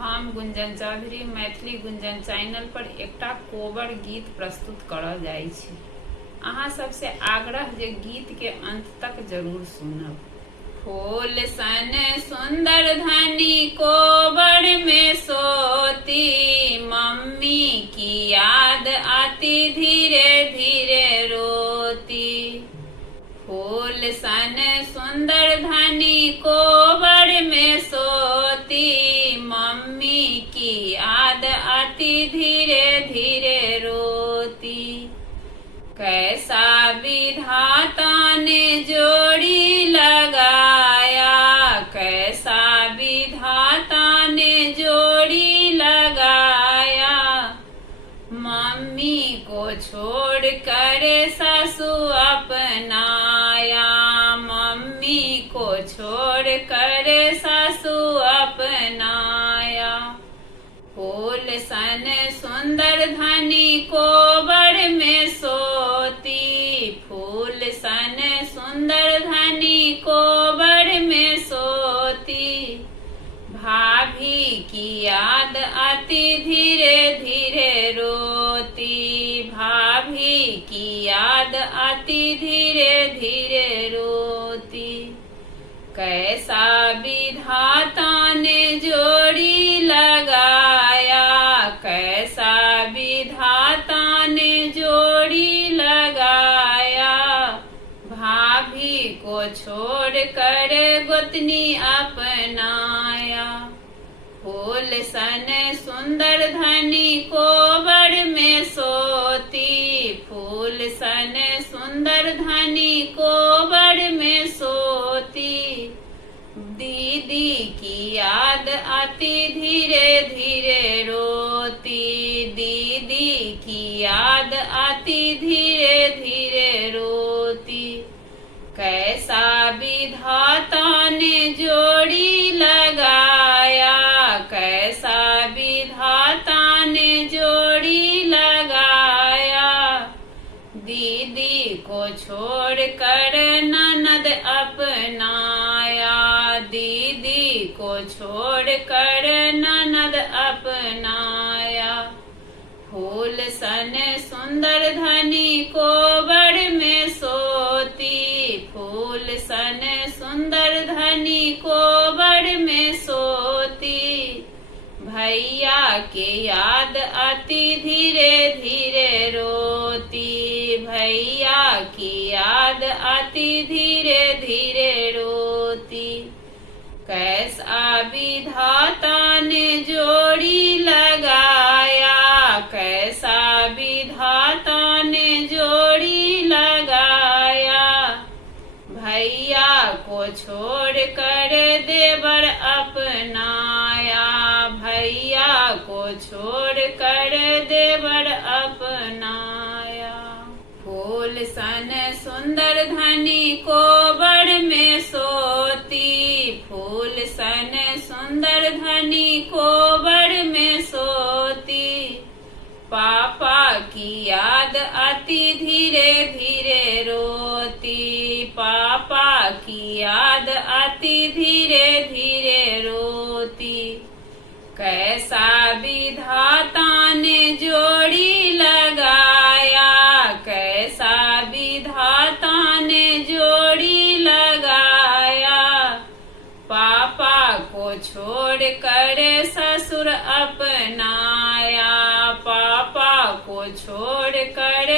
हम गुंजन चौधरी मैथिली गुंजन चैनल पर एकटा कोबर गीत प्रस्तुत करल जाइ छै। अहाँ सबसे आग्रह जे गीत के अंत तक जरूर सुनब। फूल सन सुंदर धनी कोबर में सोती, मम्मी की याद आती धीरे धीरे रोती। फूल सन सुंदर धनी कोबर में सोती, मम्मी की याद आती धीरे धीरे रोती। कैसा विधाता ने जोड़ी लगाया, कैसा विधाता ने जोड़ी लगाया। मम्मी को छोड़ कर सासू अपनाया, मम्मी को छोड़ कर सासू अपनाया। फूल सन सुंदर धनी कोबर में सोती, फूल सन सुंदर धनी कोबर में सोती। भाभी की याद आती धीरे धीरे रोती, भाभी की याद आती धीरे धीरे रोती। कैसा विधाता ने जोड़ी लगाया, कैसा विधाता ने जोड़ी लगाया। भाभी को छोड़ कर गोतनी अपनाया। फूल सन सुंदर धनी कोबर में सोती, फूल सन सुंदर धनी कोबर में सोती। दीदी की याद आती धीरे धीरे रोती, दीदी की याद आती धीरे धीरे रोती। कैसा विधाता ने जोड़ी लगाया, कैसा विधाता ने जोड़ी लगाया। दीदी को छोड़ कर ननद अपनाया, दीदी को छोड़ कर ननद अपनाया। फूल सन सुंदर धनी कोबर में सोती, फूल सन सुंदर धनी कोबर में सोती। भैया के याद आती धीरे धीरे रोती, भैया की याद आती धीरे धीरे रोती। कैसा विधाता ने जोड़ी लगाया, कैसा विधाता ने जोड़ी लगाया। भैया को छोड़ कर देवर अपनाया, भैया को छोड़ कर देवर अपनाया। फूल सन सुंदर धनी कोबर में सोती, फूल सन सुंदर धनी कोबर में सोती। पापा की याद आती धीरे धीरे रोती, पापा की याद आती धीरे धीरे रोती। कैसा विधाता ने जोड़ी लगाया, कैसा विधाता ने जोड़ी लगाया। पापा को छोड़ कर ससुर अपनाया, पापा को छोड़ कर